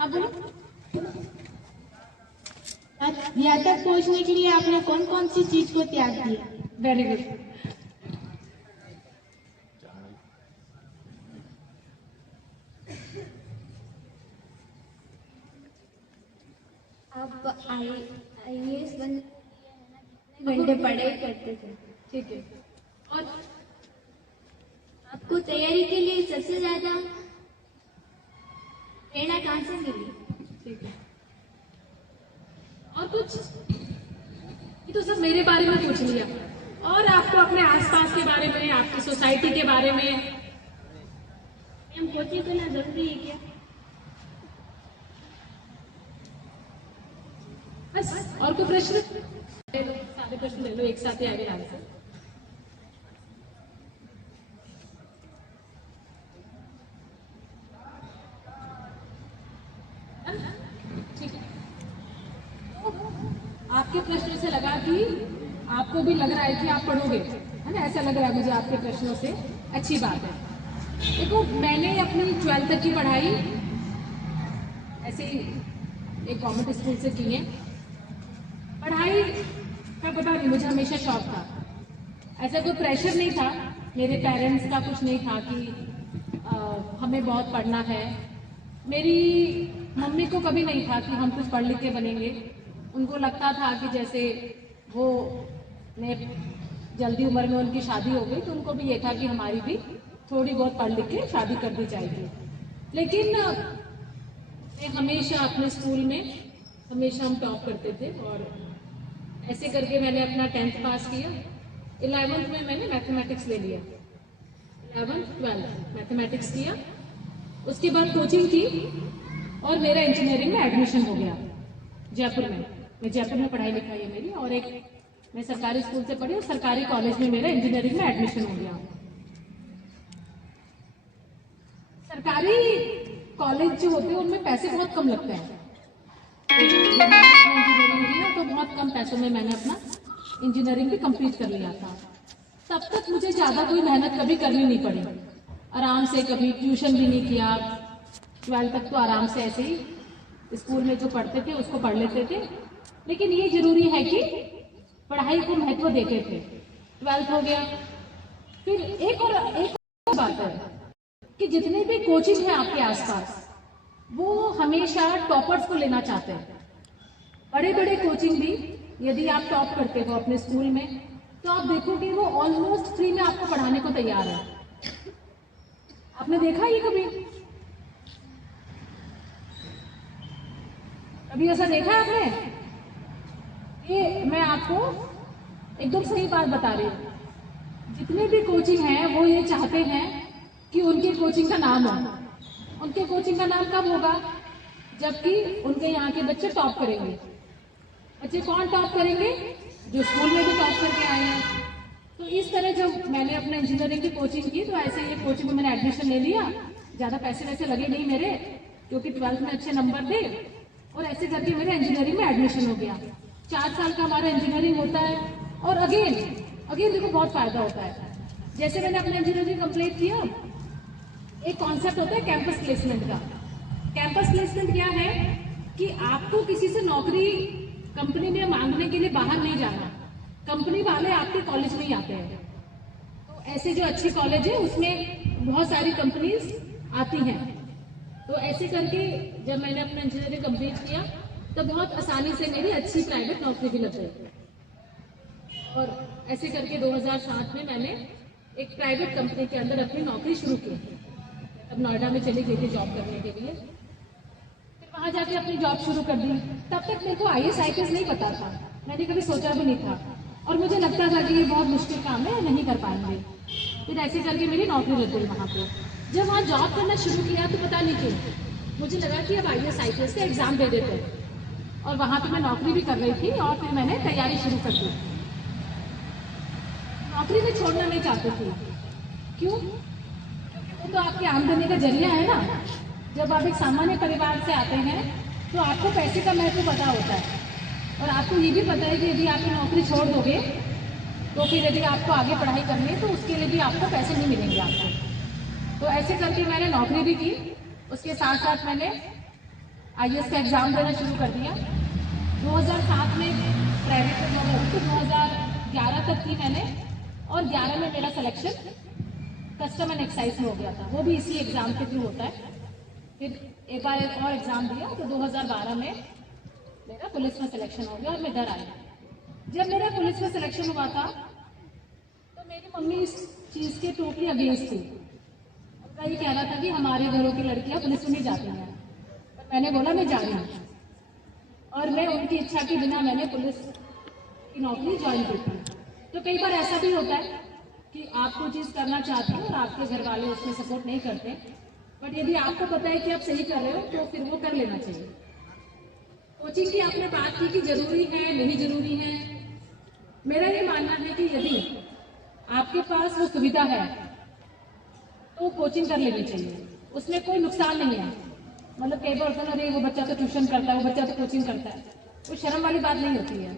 हाँ बोलो। यहाँ तक पहुँचने के लिए आपने कौन कौन सी चीज को त्याग किया? Very good. आप IAS बनने घंटे पढ़ाई करते थे, ठीक है। और आपको तैयारी के लिए सबसे ज्यादा प्रेरणा कहाँ से मिली? ठीक है। और कुछ? ये तो सब मेरे बारे में पूछ लिया। और आपको अपने आसपास के बारे में, आपकी सोसाइटी के बारे में? हम कोचिंग करना जरूरी है क्या? बस और कोई प्रश्न? ले लो, सारे प्रश्न ले लो एक साथ ही, आगे आंसर। ठीक है। आपके प्रश्नों से लगा कि आपको भी लग रहा है कि आप पढ़ोगे, है ना? ऐसा लग रहा है मुझे आपके प्रश्नों से। अच्छी बात है। देखो, मैंने अपनी 12th तक की पढ़ाई ऐसे ही एक गवर्नमेंट स्कूल से की है। पढ़ाई का पता नहीं, मुझे हमेशा शौक था। ऐसा कोई प्रेशर नहीं था, मेरे पेरेंट्स का कुछ नहीं था कि हमें बहुत पढ़ना है। मेरी मम्मी को कभी नहीं था कि हम कुछ पढ़ लिख के बनेंगे। उनको लगता था कि जैसे वो ने जल्दी उम्र में उनकी शादी हो गई, तो उनको भी ये था कि हमारी भी थोड़ी बहुत पढ़ लिख के शादी कर दी जाएगी। लेकिन मैं हमेशा अपने स्कूल में हमेशा हम टॉप करते थे, और ऐसे करके मैंने अपना 10th पास किया। 11th में मैंने मैथमेटिक्स ले लिया। 11th 12th मैथमेटिक्स किया। उसके बाद कोचिंग की और मेरा इंजीनियरिंग में एडमिशन हो गया जयपुर में। मैं जयपुर में पढ़ाई लिखाई है मेरी, और एक मैं सरकारी स्कूल से पढ़ी और सरकारी कॉलेज में मेरा इंजीनियरिंग में एडमिशन हो गया। सरकारी कॉलेज जो होते हैं उनमें पैसे बहुत कम लगते हैं। इंजीनियरिंग की ना, तो बहुत कम पैसों में मैंने अपना इंजीनियरिंग भी कंप्लीट कर लिया था। तब तक मुझे ज्यादा कोई मेहनत कभी करनी नहीं पड़ी। आराम से, कभी ट्यूशन भी नहीं किया। 12th तक तो आराम से ऐसे ही स्कूल में जो पढ़ते थे उसको पढ़ लेते थे। लेकिन ये जरूरी है कि पढ़ाई को महत्व देते थे। 12th हो गया, फिर एक और बात है कि जितने भी कोचिंग है आपके आसपास, वो हमेशा टॉपर्स को लेना चाहते हैं। बड़े बड़े कोचिंग भी यदि आप टॉप करते हो अपने स्कूल में, तो आप देखोगे वो ऑलमोस्ट फ्री में आपको पढ़ाने को तैयार है। आपने देखा ये कभी? कभी ऐसा देखा है आपने? ये मैं आपको एकदम सही बात बता रही हूँ। जितने भी कोचिंग हैं वो ये चाहते हैं कि उनके कोचिंग का नाम हो। उनके कोचिंग का नाम कब होगा? जबकि उनके यहाँ के बच्चे टॉप करेंगे। बच्चे कौन टॉप करेंगे? जो स्कूल में भी टॉप करके आए हैं। तो इस तरह जब मैंने अपने इंजीनियरिंग की कोचिंग की, तो ऐसे ये कोचिंग में मैंने एडमिशन ले लिया। ज़्यादा पैसे वैसे लगे नहीं मेरे, क्योंकि 12th में अच्छे नंबर थे, और ऐसे करके मेरे इंजीनियरिंग में एडमिशन हो गया। 4 साल का हमारा इंजीनियरिंग होता है, और अगेन देखो बहुत फायदा होता है। जैसे मैंने अपना इंजीनियरिंग कंप्लीट किया, एक कॉन्सेप्ट होता है कैंपस प्लेसमेंट का। कैंपस प्लेसमेंट क्या है कि आपको किसी से नौकरी कंपनी में मांगने के लिए बाहर नहीं जाना, कंपनी वाले आपके कॉलेज में ही आते हैं। तो ऐसे जो अच्छे कॉलेज है उसमें बहुत सारी कंपनीज आती हैं। तो ऐसे करके जब मैंने अपना इंजीनियरिंग कंप्लीट किया, तो बहुत आसानी से मेरी अच्छी प्राइवेट नौकरी भी लग गई। और ऐसे करके 2007 में मैंने एक प्राइवेट कंपनी के अंदर अपनी नौकरी शुरू की। अब नोएडा में चली गई थी जॉब करने के लिए। फिर वहां जाके अपनी जॉब शुरू कर दी। तब तक मेरे को IAS IPS नहीं पता था, मैंने कभी सोचा भी नहीं था, और मुझे लगता था कि ये बहुत मुश्किल काम है, नहीं कर पाएंगे। फिर ऐसे करके मेरी नौकरी लग गई वहाँ पे। जब वहाँ जॉब करना शुरू किया तो पता नहीं क्यों मुझे लगा कि अब IAS IPS का एग्जाम दे देते हैं, और वहाँ पे मैं नौकरी भी कर रही थी, और फिर मैंने तैयारी शुरू कर दी। नौकरी में छोड़ना नहीं चाहती थी। क्यों? तो आपकी आमदनी का जरिया है ना। जब आप एक सामान्य परिवार से आते हैं तो आपको पैसे का महत्व पता होता है, और आपको ये भी पता है कि यदि आप नौकरी छोड़ दोगे तो फिर यदि आपको आगे पढ़ाई करनी है तो उसके लिए भी आपको पैसे नहीं मिलेंगे आपको। तो ऐसे करके मैंने नौकरी भी की, उसके साथ साथ मैंने आईएएस का एग्ज़ाम देना शुरू कर दिया। 2007 में प्राइवेट में मैं तो 2011 तक थी मैंने, और 11 में मेरा सिलेक्शन कस्टम एंड एक्साइज में हो गया था। वो भी इसी एग्ज़ाम के थ्रू होता है। फिर एक बार एक और एग्ज़ाम दिया तो 2012 में मेरा पुलिस में सिलेक्शन हो गया और मैं घर आई। जब मेरा पुलिस में सिलेक्शन हुआ था तो मेरी मम्मी इस चीज़ के टोटली अगेंस्ट थी। उनका ये कहना था कि हमारे घरों की लड़कियां पुलिस में नहीं जाती हैं, पर मैंने बोला मैं जा रही हूँ, और मैं उनकी इच्छा के बिना मैंने पुलिस की नौकरी ज्वाइन की थी। तो कई बार ऐसा भी होता है कि आप कोई चीज़ करना चाहते हैं और आपके घर वाले उसमें सपोर्ट नहीं करते, बट यदि आपको पता है कि आप सही कर रहे हो तो फिर वो कर लेना चाहिए। कोचिंग की आपने बात की कि जरूरी है नहीं जरूरी है। मेरा ये मानना है कि यदि आपके पास वो सुविधा है तो कोचिंग कर लेनी चाहिए, उसमें कोई नुकसान नहीं है। मतलब कई बार होता है, अरे वो बच्चा तो ट्यूशन करता है, वो बच्चा तो कोचिंग करता है, वो शर्म वाली बात नहीं होती है।